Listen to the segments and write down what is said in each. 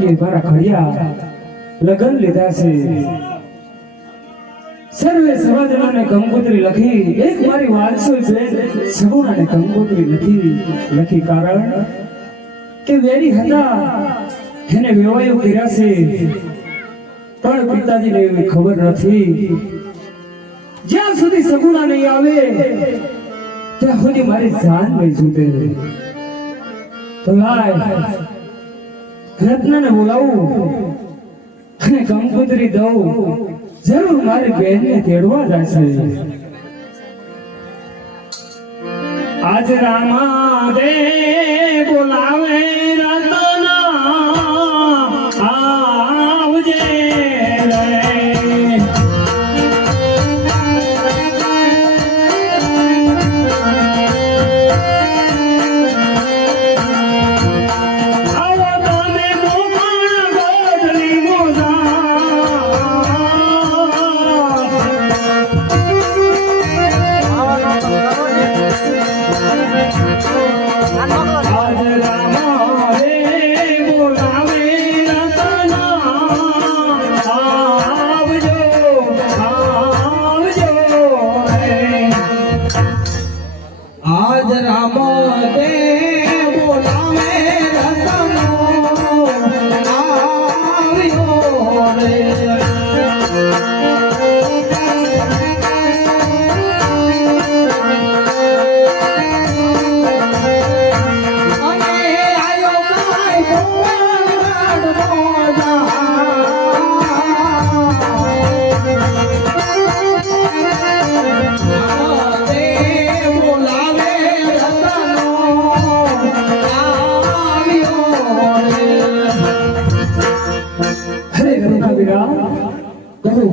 પિતાજીએ મારા ઘડિયા લગન લીધા છે. સર્વે સમાજનાને કંકોત્રી લખી, એક મારી વાલસો છે? સગુણાને કંકોત્રી લખી લખી કારણ કે વેરી હતા, એને વેવાયો કર્યા છે. પણ પિતાજીને એવી ખબર નથી. જ્યાં સુધી સગુણા નહીં આવે, ત્યાં સુધી મારી જાન નહીં છૂટે. તો લાય રત્નને બોલાવું અને કંકુતરી દઉં. જરૂર મારી બહેનને તેડવા જશે. આજ રામા દે બોલાવે.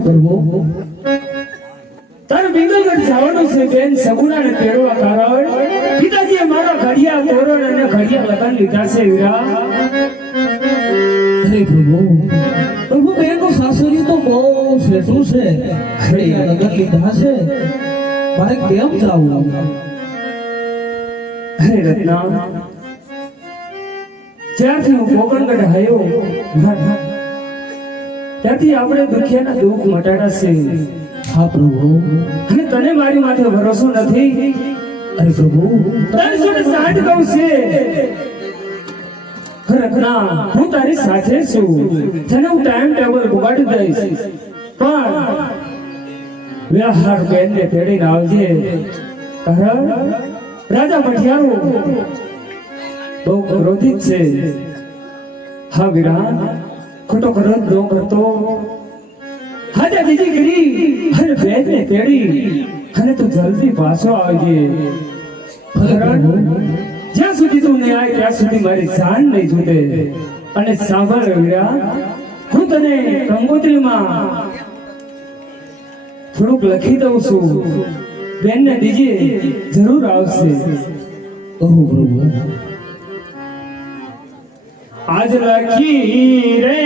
કરવો? તારે બિંગલગઢ જવાનું છે બેન, સગુણાને તેડવા કારણ. પિતાજીએ મારા ઘડિયા તોરણ અને ઘડિયા લગન લીધા છે વીરા. અરે પ્રભુ પ્રભુ બેનો સાસરી તો બહુ શેઠું છે. ઘડિયા લગન લીધા છે. મારે કેમ જાવું? હરે રત્ના, જ્યારથી હું કોકણગઢ આવ્યો ત્યાંથી આપણે દુખિયાના દુઃખ મટાડા છે હા, પ્રભુ. અને તને મારી માથે ભરોસો નથી? અરે, પ્રભુ, તારી જોડે સાથ કહું છે. રત્ના હું તારી સાથે છું. તને હું ટાઈમ ટેબલ બગાડી દઈશ. પણ વ્યવહાર બેનને તેડીને આવજે. કારણ રાજા મઠિયારો બહુ ક્રોધિત છે. હા વીરા ખોટો ક્રોધ ન કરતો હાજા બીજી કરી ભેદ ને તેડી. અને તો જલ્દી પાછો આવજે. ભગવાન જ્યાં સુધી તું નહીં આવે, ત્યાં સુધી મારી જાન નહીં છૂટે. અને સાંભળ રવિરા હું તને કંગોત્રીમાં થોડુંક લખી દઉં છું. બેન ને દીજે જરૂર આવશે. ઓહો પ્રભુ આજ લખી રે.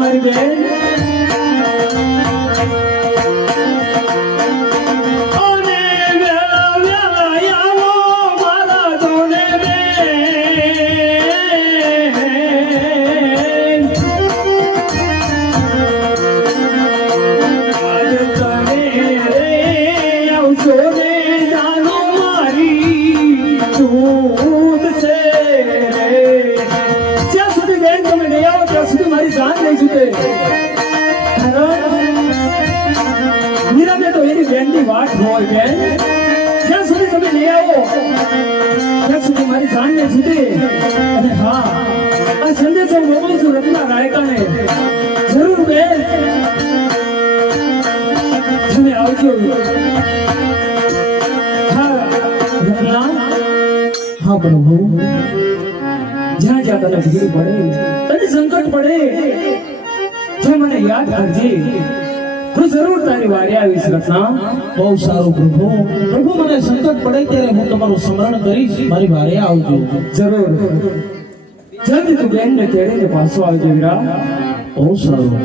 মরবে બેન જ્યાં સુધી તમે લઈ આવો, ત્યાં સુધી મારી જાન નહીં અને હા, આ સંદેશો મોકલું છું રત્ના રાયકાને. જરૂર બેન તમે આવજો. હા પ્રભુ જ્યાં જ્યાં તને ભીડ પડે, તને સંકટ પડે જે મને યાદ કરજે. હું જરૂર તારી વારે આવીશ રત્ના. બહુ સારું પ્રભુ. પ્રભુ મને સંકટ પડે ત્યારે હું તમારું સ્મરણ કરીશ. મારી વારે આવજો. જરૂર. જલ્દી તું બેનને તેડીને પાછો આવજો વિરા. બહુ સારું.